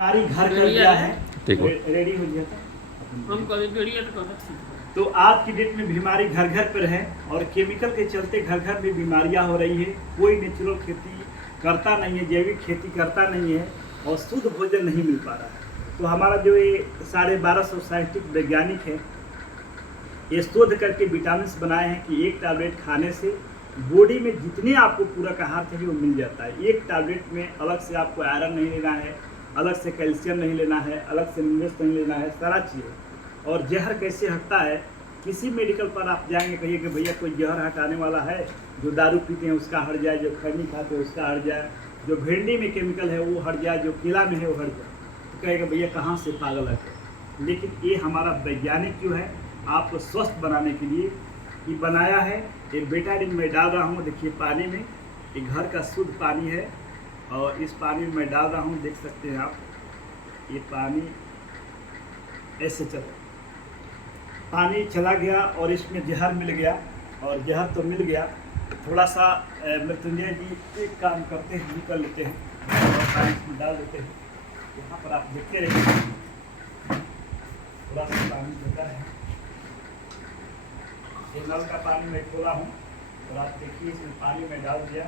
सारी घर कर दिया है, ठीक है, रेडी हो गया था। हम कभी गड़िया तो आज की डेट में बीमारी घर घर पर है और केमिकल के चलते घर घर में बीमारियां हो रही है। कोई नेचुरल खेती करता नहीं है, जैविक खेती करता नहीं है और शुद्ध भोजन नहीं मिल पा रहा है। तो हमारा जो ये 1250 साइंटिफिक वैज्ञानिक है, ये शोध करके विटामिन बनाए हैं कि एक टैबलेट खाने से बॉडी में जितने आपको पूरक आहार चाहिए वो मिल जाता है। एक टैबलेट में अलग से आपको आयरन नहीं लेना है, अलग से कैल्शियम नहीं लेना है, अलग से मिनरल्स नहीं लेना है, सारा चीज़। और जहर कैसे हटता है, किसी मेडिकल पर आप जाएंगे, कहिए कि भैया कोई जहर हटाने वाला है, जो दारू पीते हैं उसका हट जाए, जो खैनी खाते हैं उसका हट जाए, जो भिंडी में केमिकल है वो हट जाए, जो केला में है वो हट जाए। तो कहेगा भैया कहाँ से पागल है। लेकिन ये हमारा वैज्ञानिक जो है आपको स्वस्थ बनाने के लिए ये बनाया है। ये बेटाडीन मैं डाल रहा हूँ, देखिए पानी में, ये घर का शुद्ध पानी है और इस पानी में मैं डाल रहा हूँ, देख सकते हैं आप। ये पानी ऐसे चला, पानी चला गया और इसमें जहर मिल गया। और जहर तो मिल गया, थोड़ा सा मृत्युंजय जी एक काम करते हैं, भी कर लेते हैं और पानी इसमें डाल देते हैं। यहाँ पर आप देखते रहिए, थोड़ा सा पानी देता है। ये नल का पानी मैं खोला हूँ और आप देखिए इसमें पानी में डाल दिया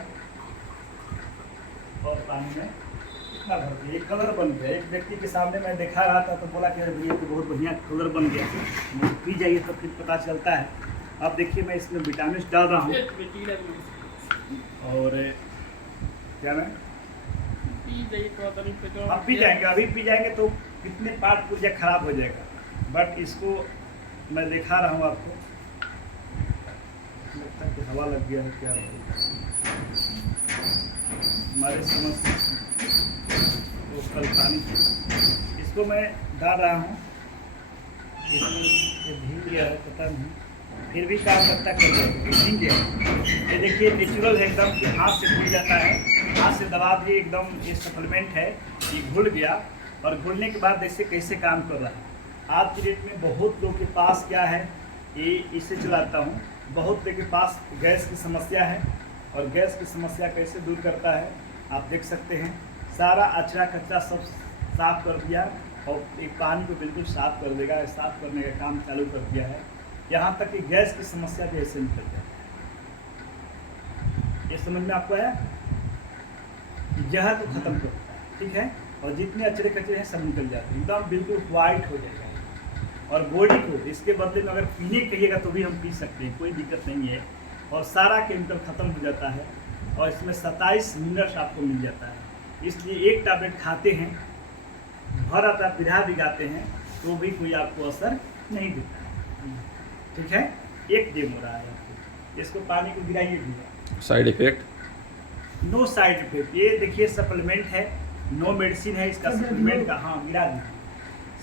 और पानी में इतना भर दिया, एक कलर बन गया। एक व्यक्ति के सामने मैं दिखा रहा था तो बोला कि अरे भैया तो बहुत बढ़िया कलर बन गया, पी जाइए तो फिर पता चलता है। अब देखिए मैं इसमें विटामिन डाल रहा हूँ और क्या मैं अब पी जाएंगे, अभी पी जाएंगे तो कितने पार्ट पुर्जा खराब हो जाएगा। बट इसको मैं दिखा रहा हूँ आपको, लगता है कि हवा लग गया है क्या हमारे समझ तो कल पानी, इसको मैं डाल रहा हूँ। ये भीग गया है पता नहीं, फिर भी काम करता कर भीग गया। ये देखिए नेचुरल है एकदम, कि हाथ से घुल जाता है, हाथ से दबा भी एकदम। ये सप्लीमेंट है, ये घुल गया और घुलने के बाद देखिए कैसे काम कर रहा है। आज की डेट में बहुत लोग के पास क्या है, ये इससे चलाता हूँ। बहुत लोग के पास गैस की समस्या है और गैस की समस्या कैसे दूर करता है आप देख सकते हैं। सारा अचरा कचरा सब साफ कर दिया और एक पानी को बिल्कुल साफ कर देगा, साफ करने का काम चालू कर दिया है। यहाँ तक कि गैस की समस्या भी ऐसे निकल जाती है। ये समझ में आपको आया कि जहर को खत्म करता है, ठीक है। और जितने अचरे कचरे हैं सब निकल जाते हैं, एकदम बिल्कुल वाइट हो जाएगा। और बॉडी को इसके बदले में अगर पीने कहिएगा तो भी हम पी सकते हैं, कोई दिक्कत नहीं है। और सारा केमिकल ख़त्म हो जाता है और इसमें 27 मिनरल्स आपको मिल जाता है। इसलिए एक टैबलेट खाते हैं, भर आता बिरहा दिखाते हैं तो भी कोई आपको असर नहीं देता है, ठीक है। एक डेमो रहा है आपको, इसको पानी को गिराइए भैया। Side effect no side effect. ये देखिए सप्लीमेंट है, नो मेडिसिन है इसका, सप्लीमेंट का, हाँ गिरा दीजिए,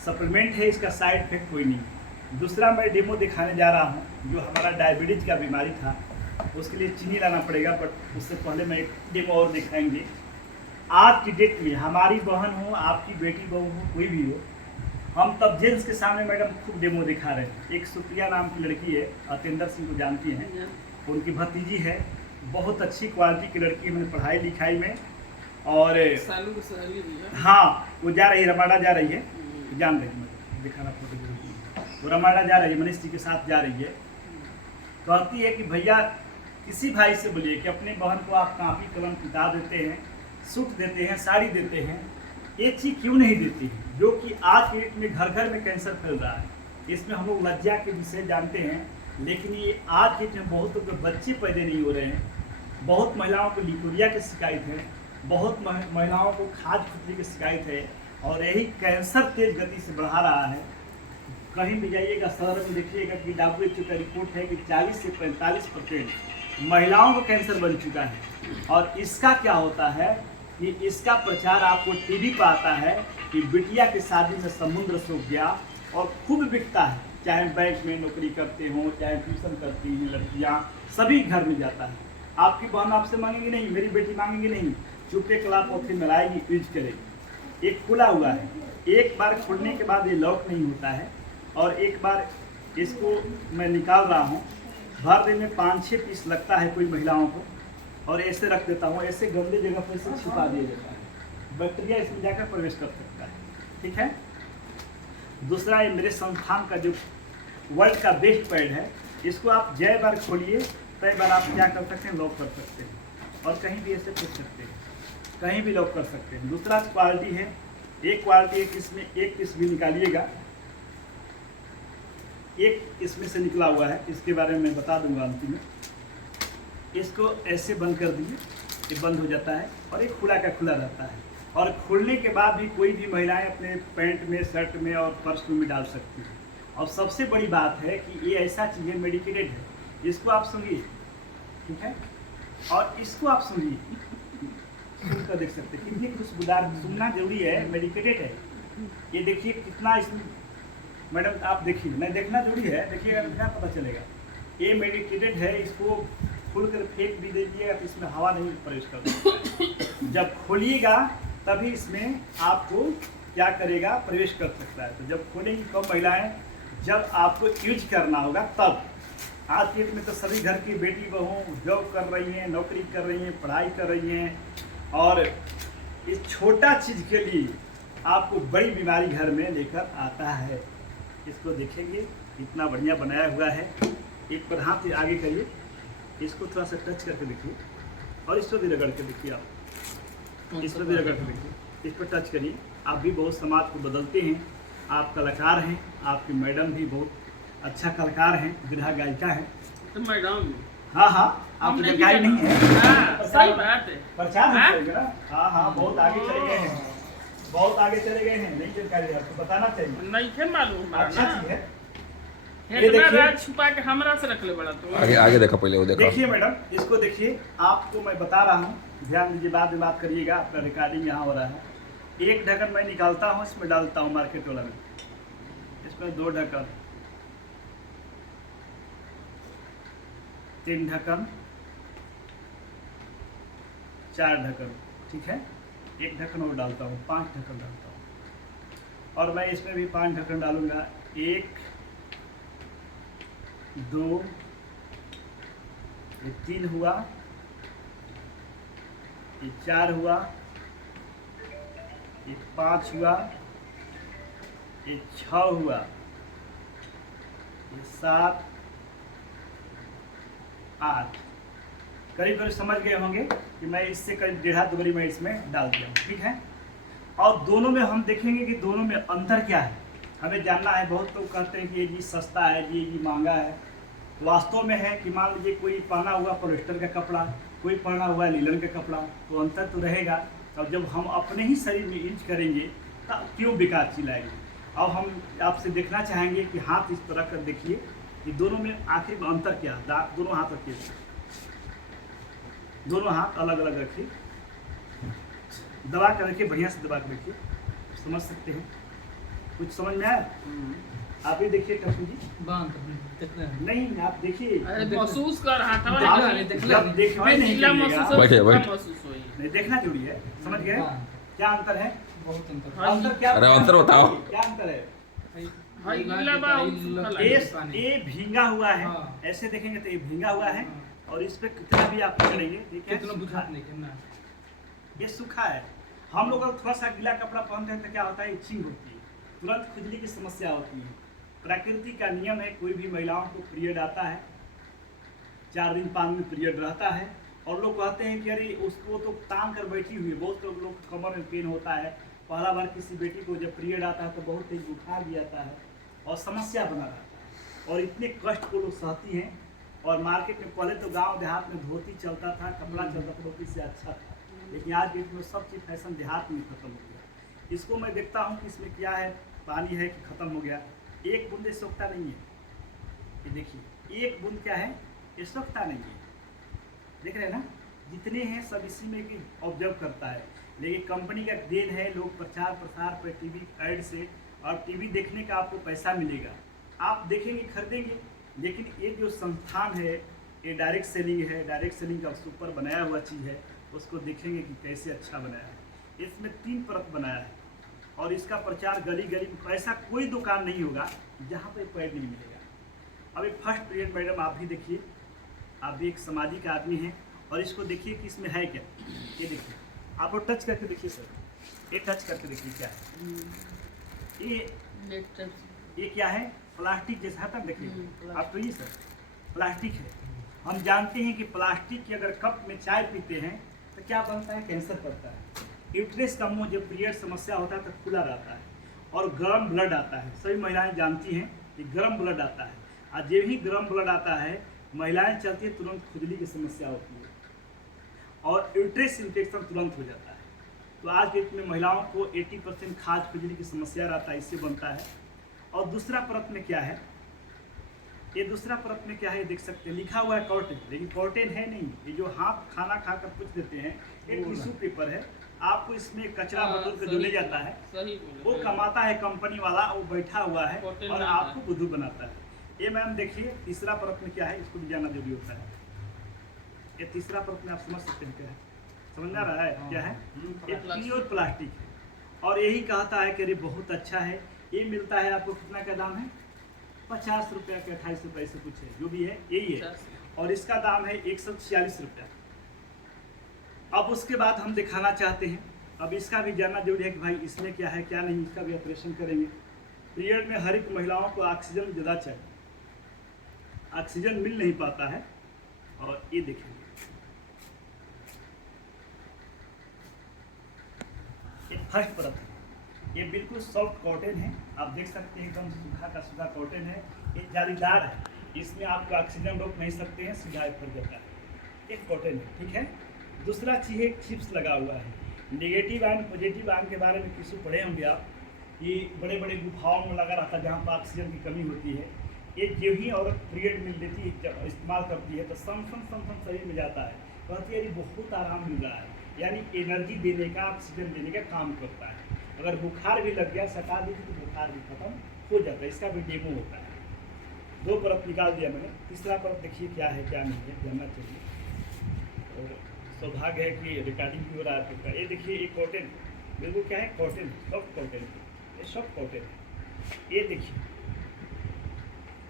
सप्लीमेंट है, इसका साइड इफेक्ट कोई नहीं। दूसरा मैं डेमो दिखाने जा रहा हूँ, जो हमारा डायबिटीज का बीमारी था उसके लिए चीनी लाना पड़ेगा, बट उससे पहले मैं एक डेमो और दिखाएंगे। आज की डेट में हमारी बहन हो, आपकी बेटी बहू हो, कोई भी हो, हम तब जेंट्स के सामने मैडम खूब डेमो दिखा रहे हैं। एक सुप्रिया नाम की लड़की है, अतेंद्र सिंह को जानती हैं, उनकी भतीजी है, बहुत अच्छी क्वालिटी की लड़की है, मैंने पढ़ाई लिखाई में। और हाँ वो जा रही है, रमाडा जा रही है, जान रही है, दिखाना फोटो, वो रमाडा जा रही है, मनीष जी के साथ जा रही है। कहती है कि भैया किसी भाई से बोलिए कि अपनी बहन को आप कापी कलम किताब देते हैं, सूट देते हैं, साड़ी देते हैं, ये चीज़ क्यों नहीं देती है, जो कि आज के डेट में घर घर में कैंसर फैल रहा है। इसमें हम लोग लज्जा के विषय जानते हैं, लेकिन ये आज के डेट में बहुत लोग के बच्चे पैदा नहीं हो रहे हैं, बहुत महिलाओं को लिकोरिया की शिकायत है, बहुत महिलाओं को खाद खुजली की शिकायत है और यही कैंसर तेज गति से बढ़ा रहा है। कहीं भी जाइएगा शहर में देखिएगा कि WHO का रिपोर्ट है कि 40 से 45% महिलाओं को कैंसर बन चुका है। और इसका क्या होता है कि इसका प्रचार आपको टीवी पर आता है कि बिटिया की शादी में समुद्र सूख गया और खूब बिकता है, चाहे बैंक में नौकरी करते हो, चाहे ट्यूशन करती हैं लड़कियाँ, सभी घर में जाता है। आपकी बहन आपसे मांगेंगी नहीं, मेरी बेटी मांगेंगी नहीं, चुपे कला पॉथी मिलाएगी, यूज करेगी। एक खुला हुआ है, एक बार खुलने के बाद ये लॉक नहीं होता है। और एक बार इसको मैं निकाल रहा हूँ, भर दिन में 5-6 पीस लगता है कोई महिलाओं को, और ऐसे रख देता हूँ, ऐसे गंदे जगह पर इसे छिपा दिया जाता है, बैक्टीरिया इसमें जाकर प्रवेश कर सकता है। ठीक है। दूसरा, ये मेरे संस्थान का जो वर्ल्ड का बेस्ट पैड है, इसको आप जय बार खोलिए कई बार आप क्या कर सकते हैं, लॉक कर सकते हैं और कहीं भी ऐसे पूछ सकते हैं, कहीं भी लॉक कर सकते हैं। दूसरा क्वालिटी है, एक क्वालिटी है इसमें एक पीस भी निकालिएगा, एक इसमें से निकला हुआ है, इसके बारे में मैं बता दूंगा अंतिम में। इसको ऐसे बंद कर दीजिए, ये बंद हो जाता है और एक खुला का खुला रहता है, और खुलने के बाद भी कोई भी महिलाएं अपने पैंट में, शर्ट में और पर्स में डाल सकती हैं। और सबसे बड़ी बात है कि ये ऐसा चीज़ है, मेडिकेटेड है, इसको आप सुनिए, ठीक है, और इसको आप सुनिए, सुनकर देख सकते हैं कितनी खुशबूदार, सुनना जरूरी है, मेडिकेटेड है। ये देखिए कितना इसमें, मैडम आप देखिए, नहीं देखना जरूरी है, देखिएगा तो क्या पता चलेगा। ये मेडिकेटेड है, इसको खोल कर फेंक भी दीजिएगा तो इसमें हवा नहीं प्रवेश करता। जब खोलिएगा तभी इसमें आपको क्या करेगा, प्रवेश कर सकता है। तो जब खोलेंगी कम महिलाएं, जब आपको यूज करना होगा तब। आज के डेट में तो सभी घर की बेटी बहू जॉब कर रही हैं, नौकरी कर रही हैं, पढ़ाई कर रही हैं, और इस छोटा चीज़ के लिए आपको बड़ी बीमारी घर में लेकर आता है। इसको देखेंगे इतना बढ़िया बनाया हुआ है। एक पर हाथ आगे करिए, इसको थोड़ा सा टच करके देखिए, और इसको भी रगड़ के देखिए, आप इसको भी रगड़ के देखिए, इस पर टच करिए। आप भी बहुत समाज को बदलते हैं, आप कलाकार हैं, आपकी मैडम भी बहुत अच्छा कलाकार हैं, विधा गायिका हैं। तो मैडम, हाँ हाँ, आप तो गायक नहीं है, सही बात है, प्रचार करेगा। हाँ हाँ, बहुत आगे चले गए हैं, बहुत आगे चले गए हैं, नहीं जानकारी है आपको, बताना चाहिए, नहीं थे मालूम, अच्छा चीज है। ये देखिए, छुपा के हमरा से रख ले बड़ा। तो आगे आगे देखो, पहले वो देखो। देखिए मैडम, इसको देखिए, आपको मैं बता रहा हूँ, ध्यान दीजिए, बाद में बात करिएगा, आपका रिकॉर्डिंग यहाँ हो रहा है। एक ढक्कन मैं निकालता हूँ, इसमें डालता हूँ मार्केट वाला में, इसमें 2 ढक्कन, 3 ढक्कन, 4 ढक्कन, ठीक है। एक ढक्कन और डालता हूँ, 5 ढक्कन डालता हूँ, और मैं इसमें भी 5 ढक्कन डालूंगा। 1 2 ये 3 हुआ, ये 4 हुआ, ये 5 हुआ, ये 6 हुआ, ये 7 8। करीब करीब समझ गए होंगे कि मैं इससे करीब 1.5 दुबरी मैं इसमें डाल दिया हूँ, ठीक है। और दोनों में हम देखेंगे कि दोनों में अंतर क्या है, हमें जानना है। बहुत लोग कहते हैं कि ये जी सस्ता है, ये महंगा है। वास्तव में है कि मान लीजिए कोई पहना हुआ पॉलिस्टर का कपड़ा, कोई पहना हुआ लीलन का कपड़ा, तो अंतर तो रहेगा। और जब हम अपने ही शरीर में यूज करेंगे तब क्यों बेकार चिल्लाएंगे। अब हम आपसे देखना चाहेंगे कि हाथ इस तरह कर देखिए कि दोनों में आखिर में अंतर क्या है। दोनों हाथ रखिए, दोनों हाथ अलग अलग रखिए, दबा कर रखिए, बढ़िया से दबा कर रखिए, समझ सकते हैं। कुछ समझ में आया? आप ही देखिए टप्पू जी, नहीं आप देखिए, महसूस कर रहा था, जब देखिए नहीं बैठे। देखना जरूरी है, समझ गए क्या अंतर है? बहुत अंतर, अंतर क्या? अरे अंतर बताओ, क्या अंतर है? ये भींगा हुआ है, ऐसे देखेंगे तो ये भींगा हुआ है, और इस पे कितना भी आप करेंगे, ठीक है, ये सूखा है। हम लोग थोड़ा सा गीला कपड़ा पहनते हैं तो क्या होता है, इचिंग होती है, तुरंत खुजली की समस्या होती है। प्रकृति का नियम है, कोई भी महिलाओं को पीरियड आता है, 4 दिन 5 दिन पीरियड रहता है, और लोग कहते हैं कि अरे उसको तो तान कर बैठी हुई है। बहुत लोग कमर में पेन होता है, पहला बार किसी बेटी को जब पीरियड आता है तो बहुत तेज बुखार भी आता है और समस्या बना रहता है, और इतने कष्ट को लोग सहती हैं। और मार्केट में पहले तो गांव देहात में धोती चलता था, कपड़ा चलता था, धोती से अच्छा था, लेकिन आज डेट में सब चीज़ फैशन देहात में खत्म हो गया। इसको मैं देखता हूँ कि इसमें क्या है, पानी है कि ख़त्म हो गया, एक बूंदे सोखता नहीं है। ये देखिए, एक बूंद क्या है, ये सोखता नहीं है, देख रहे हैं ना, जितने हैं सब इसी में कि ऑब्जर्व करता है। लेकिन कंपनी का देन है, लोग प्रचार प्रसार पर टीवी ऐड से, और टीवी देखने का आपको पैसा मिलेगा, आप देखेंगे खरीदेंगे। लेकिन ये जो संस्थान है, ये डायरेक्ट सेलिंग है, डायरेक्ट सेलिंग का सुपर बनाया हुआ चीज़ है, उसको देखेंगे कि कैसे अच्छा बनाया है। इसमें 3 परत बनाया है, और इसका प्रचार गली गली में, ऐसा कोई दुकान नहीं होगा जहाँ पर पैड नहीं मिलेगा। अभी फर्स्ट पीरियड मैडम आप भी देखिए, आप भी एक सामाजिक आदमी हैं, और इसको देखिए कि इसमें है क्या। ये देखिए, आप वो टच करके देखिए सर, ये टच करके देखिए क्या है, ये क्या है? प्लास्टिक जैसा था, देखिए प्लास्टिक। आप तो ये सर प्लास्टिक है। हम जानते हैं कि प्लास्टिक की अगर कप में चाय पीते हैं तो क्या बनता है? कैंसर बनता है। यूट्रस का मुंह जब पीरियड समस्या होता है तो खुला रहता है और गर्म ब्लड आता है। सभी महिलाएं जानती हैं कि गर्म ब्लड आता है, और जब ही गर्म ब्लड आता है महिलाएं चलती है तुरंत खुजली की समस्या होती है और यूट्रस इन्फेक्शन तुरंत हो जाता है। तो आज के डेट में महिलाओं को 80% खाज खुजली की समस्या रहता है, इससे बनता है। और दूसरा परत में क्या है? ये दूसरा परत में क्या है देख सकते हैं, लिखा हुआ है कॉटन, लेकिन कॉटन है नहीं। ये जो हाथ खाना खाकर कुछ देते हैं ये टिश्यू पेपर है। आपको इसमें कचरा बटोर के जो ले जाता है वो कमाता है कंपनी वाला, वो बैठा हुआ है और आपको बुद्धू बनाता है। ये मैम देखिए तीसरा परत में क्या है, इसको भी जानना जरूरी होता है। ये तीसरा परत में आप समझ सकते हैं क्या है, समझ आ रहा है क्या है? ये प्योर प्लास्टिक है और यही कहता है कि अरे बहुत अच्छा है। ये मिलता है आपको कितना का दाम है? 50 रुपया के 28 रुपये से कुछ है, जो भी है यही है। और इसका दाम है 146 रुपया। अब उसके बाद हम दिखाना चाहते हैं, अब इसका भी जानना जरूरी है कि भाई इसमें क्या है क्या नहीं, इसका भी ऑपरेशन करेंगे। पीरियड में हर एक महिलाओं को ऑक्सीजन ज़्यादा चाहिए, ऑक्सीजन मिल नहीं पाता है। और ये देखेंगे ये फर्स्ट परत है, ये बिल्कुल सॉफ्ट कॉटन है, आप देख सकते हैं एकदम सूखा का सूखा कॉटन है। ये जालीदार है, इसमें आपको ऑक्सीजन रोक नहीं सकते हैं, सीधा फट जाता है। एक कॉटन है, ठीक है। दूसरा चीज़ एक चिप्स लगा हुआ है। नेगेटिव आयन पॉजिटिव आयन के बारे में किसी पढ़े होंगे आप, ये बड़े बड़े गुफाओं में लगा रहता है जहाँ पर ऑक्सीजन की कमी होती है। ये जो ही औरत पीरियड मिल लेती है इस्तेमाल करती है तो सम शरीर में जाता है, कहती है बहुत आराम मिल रहा है, यानी एनर्जी देने का ऑक्सीजन देने का काम करता है। अगर बुखार भी लग गया सटा दी तो बुखार भी खत्म हो जाता है। इसका भी डेमो होता है। 2 परत निकाल दिया मैंने, तीसरा परत देखिए क्या है क्या नहीं है, जानना चाहिए। और सौभाग्य है कि रिकॉर्डिंग भी हो रहा है आपका। ये देखिए ये कॉटन बिल्कुल क्या है, कॉटन सॉफ्ट कॉटन, ये सॉफ्ट कॉटन है। ये देखिए,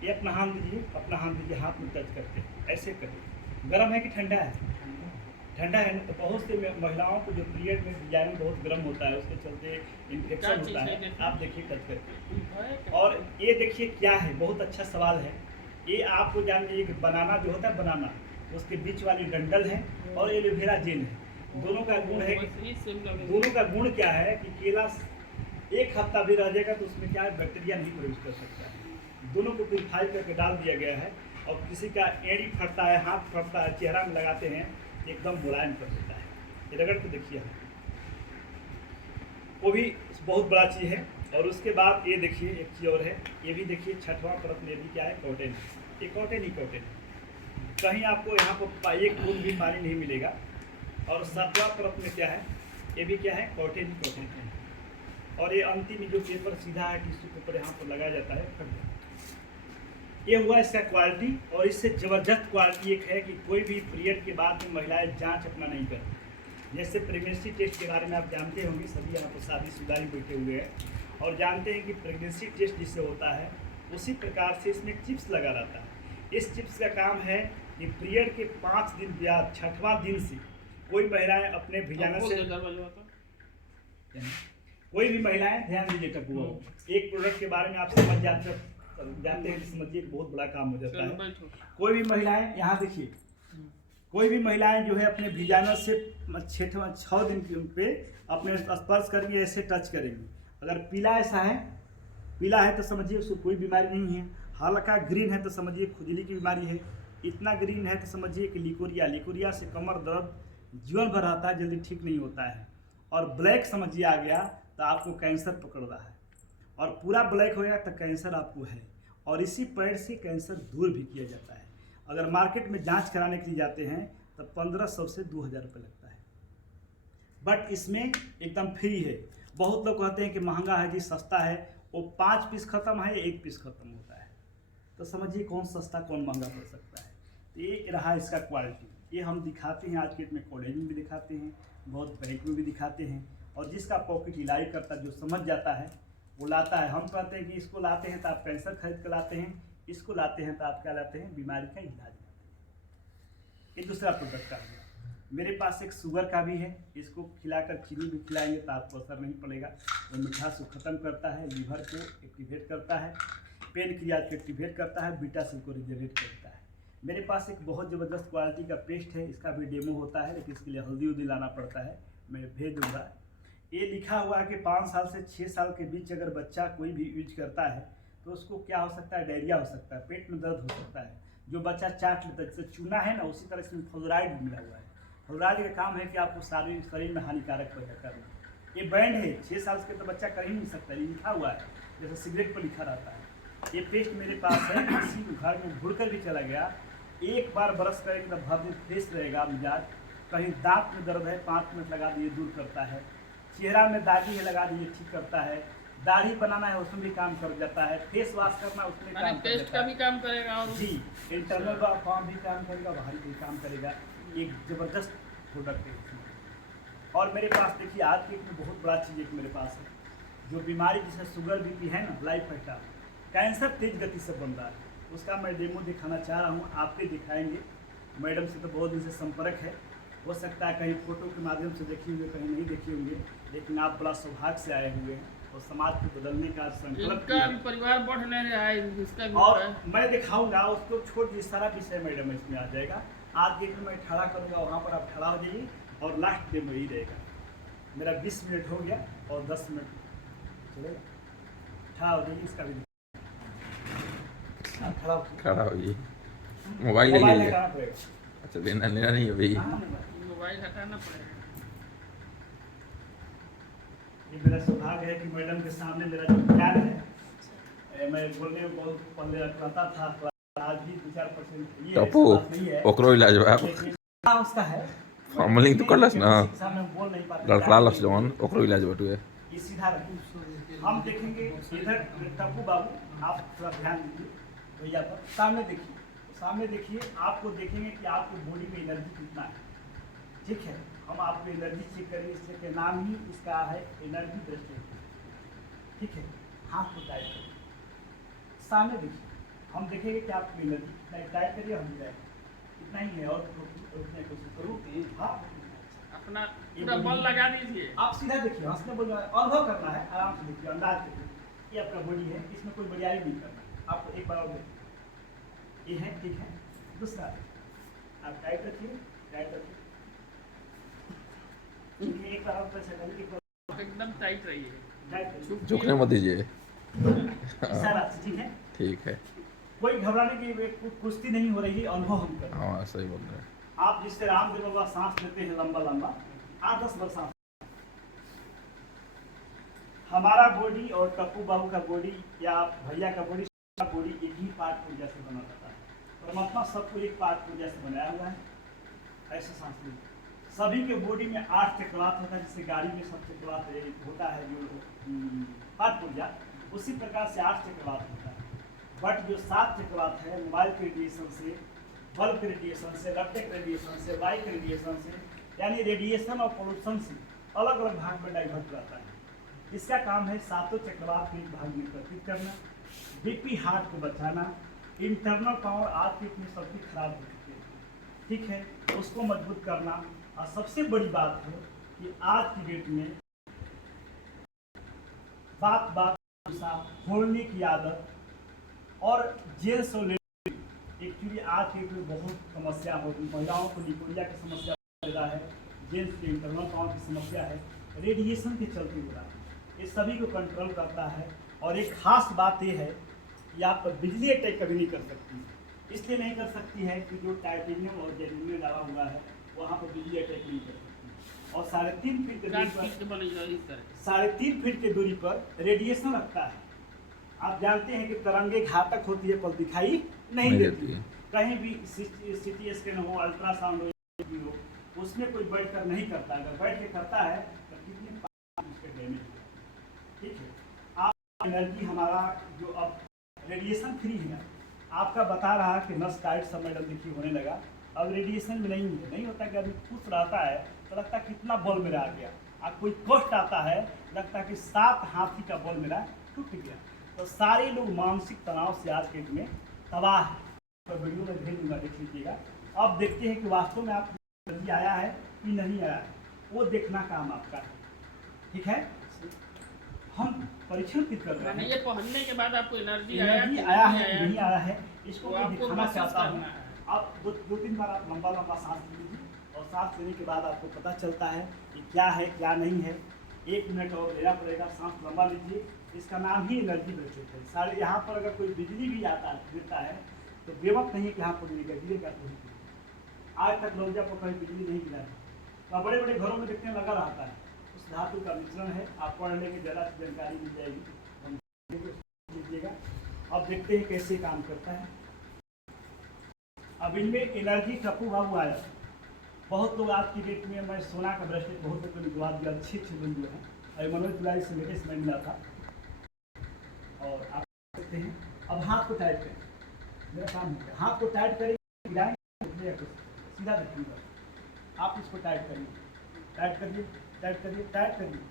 ये अपना हाथ दीजिए, अपना हाथ दीजिए, हाथ में टच करके ऐसे करिए। गर्म है कि ठंडा है? ठंडा है ना। तो बहुत से महिलाओं को जो पीरियड में डिजाइन बहुत गर्म होता है उसके चलते इन्फेक्शन होता है। आप देखिए टच करके। और ये देखिए क्या है, बहुत अच्छा सवाल है। ये आपको जान लीजिए कि बनाना जो होता है, बनाना उसके बीच वाली डंडल है और एलोवेरा जेल है। दोनों का गुण है कि दोनों का गुण क्या है कि केला 1 हफ्ता भी रह जाएगा तो उसमें क्या है, बैक्टीरिया नहीं प्रवेश कर सकता है। दोनों को प्यूरिफाई करके डाल दिया गया है। और किसी का एड़ी फटता है, हाथ फटता है, चेहरा में लगाते हैं एकदम मुलायम कर देता है। ये रगड़ के देखिए, वो भी बहुत बड़ा चीज़ है। और उसके बाद ये देखिए एक चीज़ और है, ये भी देखिए छठवां परत में भी क्या है, कॉटन है। ये कॉटन ही कॉटन है, कहीं आपको यहाँ पर एक बूंद भी पानी नहीं मिलेगा। और 7वां परत में क्या है, ये भी क्या है, कॉटन ही कॉटन है। और ये अंतिम जो पेपर सीधा है, टिश्यू पेपर यहाँ पर लगाया जाता है, फट जाता है। ये हुआ इसका क्वालिटी। और इससे ज़बरदस्त क्वालिटी एक है कि कोई भी पीरियड के बाद में महिलाएं जांच अपना नहीं करती। जैसे प्रेगनेंसी टेस्ट के बारे में आप जानते होंगे, सभी यहाँ पर शादीशुदा ही बैठे हुए हैं और जानते हैं कि प्रेगनेंसी टेस्ट जिससे होता है उसी प्रकार से इसमें चिप्स लगा रहता है। इस चिप्स का काम है कि पीरियड के 5 दिन या 6वां दिन से कोई महिलाएं अपने भिजाना से, कोई भी महिलाएं ध्यान दीजिए टकुआ, एक प्रोडक्ट के बारे में आप जानते हैं, समझिए बहुत बड़ा काम हो जाता है। कोई भी महिलाएं यहाँ देखिए, कोई भी महिलाएं जो है अपने भिजाना से 6 दिन पे अपने स्पर्श करेंगे, ऐसे टच करेंगे। अगर पीला ऐसा है, पीला है तो समझिए उसको कोई बीमारी नहीं है। हल्का ग्रीन है तो समझिए खुजली की बीमारी है। इतना ग्रीन है तो समझिए कि लिकोरिया से कमर दर्द जीवन भर रहता है, जल्दी ठीक नहीं होता है। और ब्लैक समझिए आ गया तो आपको कैंसर पकड़ रहा है, और पूरा ब्लैक हो गया तो कैंसर आपको है। और इसी पैड से कैंसर दूर भी किया जाता है। अगर मार्केट में जांच कराने के लिए जाते हैं तो 1500 से 2000 रुपये लगता है, बट इसमें एकदम फ्री है। बहुत लोग कहते हैं कि महंगा है जी, सस्ता है। वो 5 पीस ख़त्म है, 1 पीस ख़त्म होता है, तो समझिए कौन सस्ता कौन महंगा पड़ सकता है। ये रहा इसका क्वालिटी। ये हम दिखाते हैं आज के डेट में, कॉलेज में भी दिखाते हैं, बहुत बैंक में भी दिखाते हैं। और जिसका पॉकेट इलाज करता है, जो समझ जाता है वो लाता है। हम कहते हैं कि इसको लाते हैं तो आप कैंसर खरीद कर लाते हैं, इसको लाते हैं तो आप क्या लाते हैं, बीमारी का इलाज लाते हैं। ये दूसरा प्रोडक्ट का है। मेरे पास एक शुगर का भी है, इसको खिलाकर चीनी भी खिलाएंगे तो आपको असर नहीं पड़ेगा। वो मिठास को ख़त्म करता है, लीवर को एक्टिवेट करता है, पेन क्रिया को एक्टिवेट करता है, बीटा सेल को रिजनरेट करता है। मेरे पास एक बहुत ज़बरदस्त क्वालिटी का पेस्ट है, इसका भी डेमो होता है, लेकिन इसके लिए हल्दी उल्दी लाना पड़ता है, मैं भेज दूँगा। ये लिखा हुआ है कि 5 साल से 6 साल के बीच अगर बच्चा कोई भी यूज करता है तो उसको क्या हो सकता है, डायरिया हो सकता है, पेट में दर्द हो सकता है। जो बच्चा चाट लेता है, जैसे चूना है ना, उसी तरह इसमें फ्लोराइड भी मिला हुआ है। फ्लोराइड का काम है कि आपको सारे शरीर में हानिकारक पैदा करना। ये बैंड है, 6 साल के तो बच्चा कर ही नहीं सकता, ये लिखा हुआ है, जैसे सिगरेट पर लिखा रहता है। ये पेस्ट मेरे पास है, किसी घर में घुड़ कर भी चला गया, एक बार ब्रश करेंगे तो भर दिन फ्रेश रहेगा मिजाज। कहीं दांत में दर्द है, 5 मिनट लगा दिए दूर करता है। चेहरा में दागी है, लगा दिए ठीक करता है। दाढ़ी बनाना है, उसमें भी काम कर जाता है। फेस वॉश करना है, उसमें काम कर पेस्ट जाता का है। भी काम करेगा और जी, इंटरनल काम भी काम करेगा, बाहरी भी काम करेगा। एक ज़बरदस्त प्रोडक्ट है इसमें। और मेरे पास देखिए, आज के में बहुत बड़ा चीज़ एक मेरे पास है, जो बीमारी जैसे शुगर बीपी है ना, लाइफ स्टाइल कैंसर तेज गति से बन रहा है, उसका मैं डेमो दिखाना चाह रहा हूँ, आपके दिखाएंगे। मैडम से तो बहुत दिन से संपर्क है, हो सकता है कहीं फोटो के माध्यम से देखे होंगे, कहीं नहीं देखे होंगे, लेकिन आप बड़ा सौभाग्य से आए हुए हैं और समाज को बदलने का संकल्प इनका किया। भी परिवार बढ़ नहीं रहा है, इसका भी और है। मैं दिखाऊंगा उसको, छोड़ दिए सारा विषय मैडम इसमें आ जाएगा। आज देख मैं खड़ा करूंगा, वहाँ पर आप खड़ा हो जाइए और लास्ट डेमो ही रहेगा। मेरा 20 मिनट हो गया और 10 मिनट चलेगा, खड़ा हो जाइए। इसका भी खड़ा हो, खड़ा होइए, मोबाइल ले मोबाइल लीजिए। लगाना पड़ेगा। अच्छा, लेना लेना नहीं है भाई। हाँ, मोबाइल हटाना पड़ेगा। ये मेरा सौभाग्य है कि मैडम के सामने मेरा जो ज्ञान है, मैं बोलने में बहुत पहले अकड़ाता था, आज भी 2-4% ये टप्पू बात नहीं है, ओकरो इलाज बा। लेकिन हाँ, उसका है। फॉर्मलिंग तो करलस ना, शिक्षा में बोल नहीं पाते, लड़खड़ालस जवन ओकरो इलाज बटुए। ये सीधा रखिए। हम देखेंगे इधर टप्पू बाबू, आप थोड़ा ध्यान दीजिए भैया पर, सामने देखिए, सामने देखिए, आपको देखेंगे कि आपको बॉडी में एनर्जी कितना है। ठीक है, हम आपको एनर्जी चेक करेंगे, इसलिए के नाम ही इसका है एनर्जी ब्रेसलेट। ठीक है, हाथ को टाइट करिए, सामने देखिए, हम देखेंगे कि आपकी एनर्जी कितना, टाइट करिए, हम जाएंगे इतना ही है। और रोकने की कोशिश करूँ, हाँ, अपना पूरा बल लगा दीजिए। आप सीधा देखिए, हंसने बोल अनुभव करना है, आराम से देखिए, अंदाज देखिए, ये आपका बॉडी है, इसमें कोई बड़ियारी नहीं करना। आपको एक बार और देखिए, ये है, ठीक है। दूसरा आप टाइट रखिए, टाइट रखिए, एक बार आप पैसा डालिए, एक बार एकदम टाइट रहिए, टाइट रखिए, झुकने मत दीजिए। इशारा से, ठीक है। ठीक है, कोई घबराने की कुश्ती नहीं हो रही है, अनुभव हम कर रहे हैं। हाँ सही बोल रहे हैं। आप जिससे रामदेव बाबा सांस लेते हैं लंबा लंबा, 8-10 बार सांस। हमारा बॉडी और टप्पू बाबू का बॉडी या भैया का बॉडी एक ही पार्ट को जैसे बना रहता है। परमात्मा सबको एक पार्ट को जैसे बनाया हुआ है, ऐसे सांस लीजिए। सभी के बॉडी में 8 चक्रवात होता है, जैसे गाड़ी में सब चक्रवात होता है, जो पार्ट पुर्जा, उसी प्रकार से 8 चक्रवात होता है। बट जो 7 चक्रवात है, मोबाइल के रेडिएशन से, बल्ब के रेडिएशन से, इलेक्ट्रिक रेडिएशन से, वायु के रेडिएशन से, यानी रेडिएशन और पोल्यूशन से अलग अलग भाग में डाइवर्ट रहता है। इसका काम है 7 चक्रवात को एक भाग में एकत्रित करना, बीपी हार्ट को बचाना, इंटरनल पावर आज के इतनी सबकी खराब हो चुकी है, ठीक है, उसको मजबूत करना। और सबसे बड़ी बात है कि आज की डेट में बात बात बोलने की आदत और जेंट्स और एक्चुअली आज के डेट में बहुत समस्या होती है। महिलाओं को निकोरिया की समस्या ज़्यादा है, जेंट्स के इंटरनल पावर की समस्या है, रेडिएशन के चलते हो रहा है। ये सभी को कंट्रोल करता है। और एक खास बात ये है कि आप बिजली अटैक कभी नहीं कर सकती, इसलिए नहीं कर सकती है कि जो टाइटेनियम और जेनुइन डाला हुआ है वहाँ पर बिजली अटैक नहीं कर सकती। और 3.5 फीट के दूरी पर 3.5 फीट के दूरी पर रेडिएशन रखता है। आप जानते हैं कि तरंगे घातक होती है पर दिखाई नहीं देती है। कहीं भी CT स्कैन हो, अल्ट्रासाउंड हो, उसमें कोई बैठ कर नहीं करता। अगर बैठ के करता है तो कितने उसके डैमेज होगा, ठीक है। आप एनर्जी हमारा जो अब रेडिएशन फ्री है, आपका बता रहा कि नस टाइट सब मैडम देखिए होने लगा। अब रेडिएशन में नहीं होता कि अभी खुश रहता है तो लगता है कितना बल मेरा आ गया। अब कोई कष्ट आता है लगता है कि 7 हाथी का बल मेरा टूट गया। तो सारे लोग मानसिक तनाव से आज के में तबाह है। तो वीडियो में भेज दूंगा, देख लीजिएगा। अब देखते हैं कि वास्तव में आप एनर्जी आया है कि नहीं आया है, वो देखना काम आपका है। ठीक है, हम परीक्षण किस कर रहे माने हैं, ये पहनने के बाद आपको एनर्जी आया एनर्जी कि आया नहीं है नहीं आया है, इसको वो मैं आपको दिखाना महसूस चाहता हूँ। करना है। आप दो तीन बार आप लंबा लंबा सांस लीजिए, और सांस लेने के बाद आपको पता चलता है कि क्या है क्या नहीं है। 1 मिनट और लेना पड़ेगा, सांस लंबा लीजिए। इसका नाम ही एनर्जी ब्रेसलेट है। सारे यहाँ पर अगर कोई बिजली भी आता है गिरता है तो बेवक्त नहीं कि यहाँ पर गिरेगा तो आज तक लौजा पर कभी बिजली नहीं गिरा है। तो बड़े बड़े घरों में देखते हैं लगा रहता है, उस धातु का मिश्रण है। आप पढ़ लेंगे ज़रा जानकारी मिल जाएगी, लीजिएगा। अब देखते हैं कैसे काम करता है। अब इनमें एनर्जी टप्पू बाबू आया। बहुत लोग आज की डेट में, मैं सोना का ब्रेसलेट बहुत लोग को जवाब दिया, अच्छे बंधु हैं, और मनोज तिवारी से मेरे समय मिला था। और आप देखते हैं, अब हाथ को टाइट करें, मेरा काम है हाथ को टाइट करें, सीधा रखिएगा। आप इसको टाइट करिए, टाइट करिए, टाइट करिए, टाइट करिए।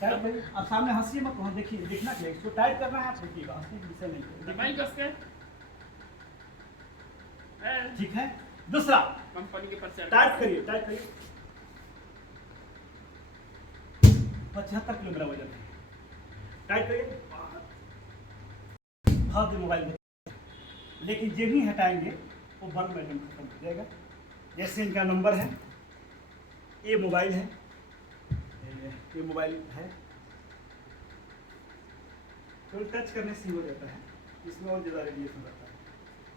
टाइट करिए। अब सामने हंसी मत, वहाँ देखिए, देखना चाहिए, इसको टाइट करना है, आप देखिएगा, हंसने की विषय नहीं। ठीक है, दूसरा कंपनी के परसेंट टाइट करिए, टाइट करिए। 75 किलो मेरा वजन है, टाइट करिए। हाँ दे मोबाइल में, लेकिन जब ही हटाएंगे वो बल्ब मैडम खत्म हो जाएगा। जैसे इनका नंबर है, ये मोबाइल है, ये मोबाइल है, तो टच करने से हो जाता है, इसमें और ज़्यादा रेडिएशन रहता है।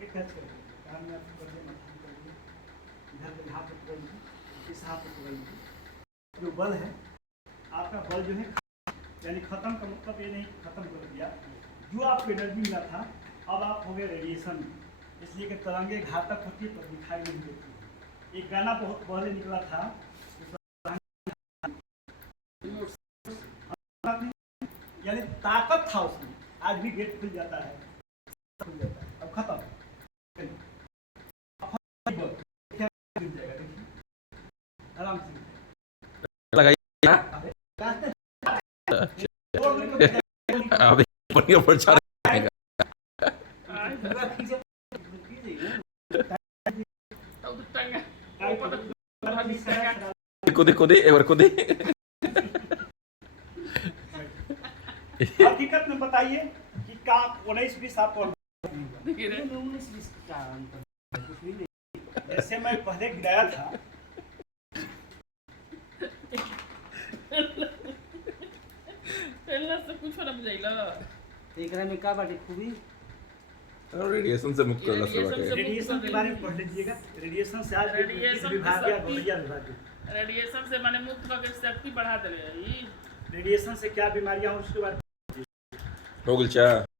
एक टच करेंगे, कान में आपको कर दिया, इधर से हाथ में पकड़ लीजिए, इस हाथ में पकड़ लीजिए। जो बल है आपका, बल जो है यानी खत्म का मतलब ये नहीं खत्म कर दिया, जो आपको एनर्जी मिला था अब आप हो गए रेडिएशन में। इसलिए कि तरंगे घातक होती है पर दिखाई नहीं देती। एक गाना बहुत पहले निकला था, यानी ताकत था उसमें, आज भी गेट खुल जाता है, खुल जाता है। अब खत्म, आराम से लगाइए अभी बढ़िया प्रचार देखो दे एक बार को दे। हकीकत में बताइए कि का 19-20 आपको जैसे मैं पहले गिराया था, से कुछ ना बुझाइला एकरा में का बाटे खूबी? रेडिएशन से मुक्त करला सब बाटे। रेडिएशन के बारे में पढ़ लीजिएगा। रेडिएशन से आज रेडिएशन विभाग या गौरैया विभाग के, रेडिएशन से माने मुक्त करके शक्ति बढ़ा देले। रेडिएशन से क्या बीमारियां हो उसके बारे में हो गल चा